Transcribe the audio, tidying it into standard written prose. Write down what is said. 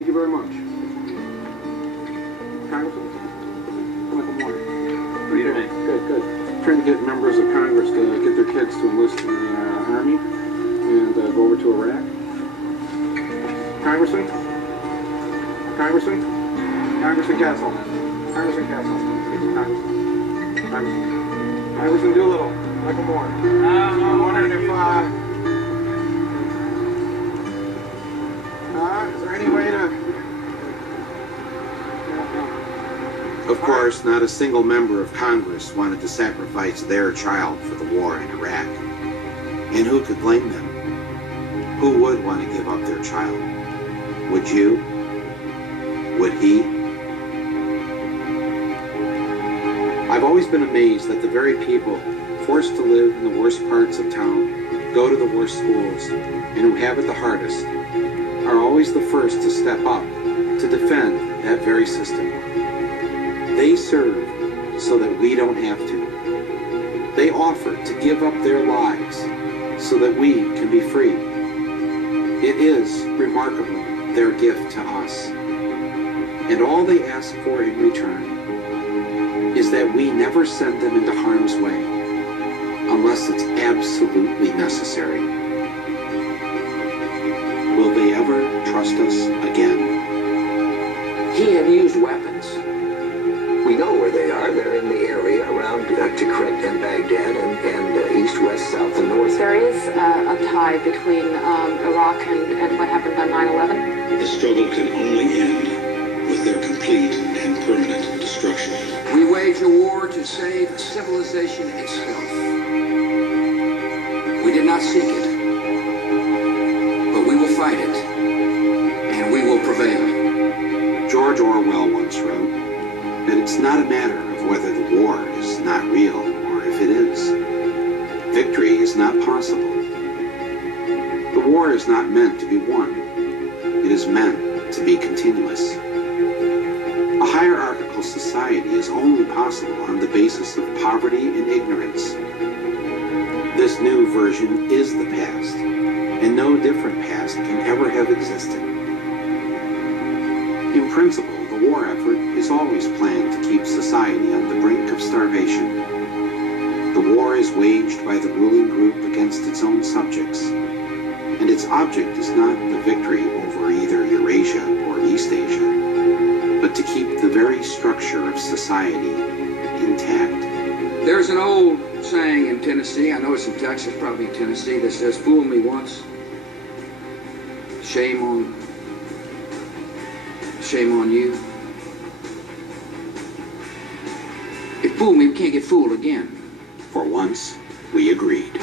Thank you very much. Congressman? Michael Moore. Good evening. Good. Trying to get members of Congress to get their kids to enlist in the Army and go over to Iraq. Congressman? Congressman Castle. Congressman Doolittle. Michael Moore. Wondering if, is there any way to... Of course, not a single member of Congress wanted to sacrifice their child for the war in Iraq. And who could blame them? Who would want to give up their child? Would you? Would he? I've always been amazed that the very people forced to live in the worst parts of town, go to the worst schools, and who have it the hardest, are always the first to step up to defend that very system. They serve so that we don't have to. They offer to give up their lives so that we can be free. It is, remarkably, their gift to us. And all they ask for in return is that we never send them into harm's way unless it's absolutely necessary. Will they ever trust us again? He had used weapons. We know where they are. They're in the area around Tikrit and Baghdad and east, west, south, and north. There is a tie between Iraq and what happened on 9/11. The struggle can only end with their complete and permanent destruction. We wage a war to save civilization itself. We did not seek it, but we will fight it, and we will prevail. George Orwell once wrote that it's not a matter of whether the war is not real or if it is. Victory is not possible. The war is not meant to be won. It is meant to be continuous. A hierarchical society is only possible on the basis of poverty and ignorance. This new version is the past, and no different past can ever have existed. In principle, the war effort is always planned to keep society on the brink of starvation. The war is waged by the ruling group against its own subjects, and its object is not the victory over either Eurasia or East Asia, but to keep the very structure of society intact. There's an old saying in Tennessee, I know it's in Texas, probably in Tennessee, that says, "Fool me once, shame on you." If fool me, we can't get fooled again. For once, we agreed.